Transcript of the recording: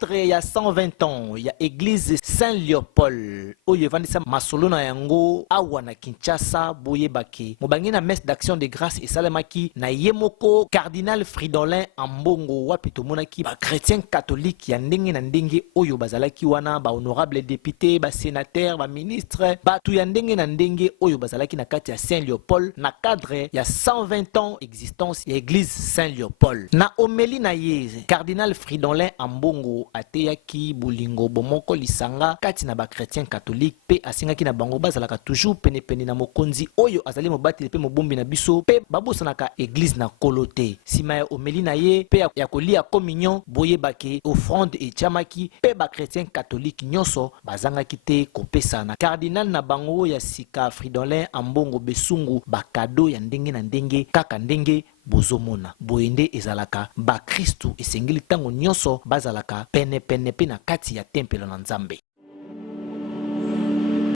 cadre ya 120 ans ya église Saint-Léopold oyo evandisa masolo na yango awa na Kinshasa boyebaki mobangi na messe d'action de grâce esalemaki na yemoko cardinal Fridolin Ambongo wapi tomonaki ba chrétien catholique ya ndenge na ndenge oyo bazalaki wana ba honorable député ba sénateur ba ministre batu ya ndenge na ndenge oyo bazalaki na kati ya Saint-Léopold na cadre ya 120 ans existence ya église Saint-Léopold. Na omeli na ye cardinal Fridolin Ambongo ateyaki bolingo bomoko lisanga kati na ba chrétien catholique pe asingaki na bango bazalaka toujours pene na mokonzi oyo azali mobati pe mobombi na biso pe babosanaka église na kolote sima ya omeli na ye pe ya kolia communion boyebaki offrande etiamaki pe ba chrétien catholique nyonso bazangaki te kopesa na cardinal na bango ya sika Fridolin Ambongo besungu ba cadeau ya ndenge na ndenge kaka ndenge bozomona boyende ezalaka ba Kristu esengeli tango nyonso bazalaka pene pe na kati ya tempelo na Nzambe.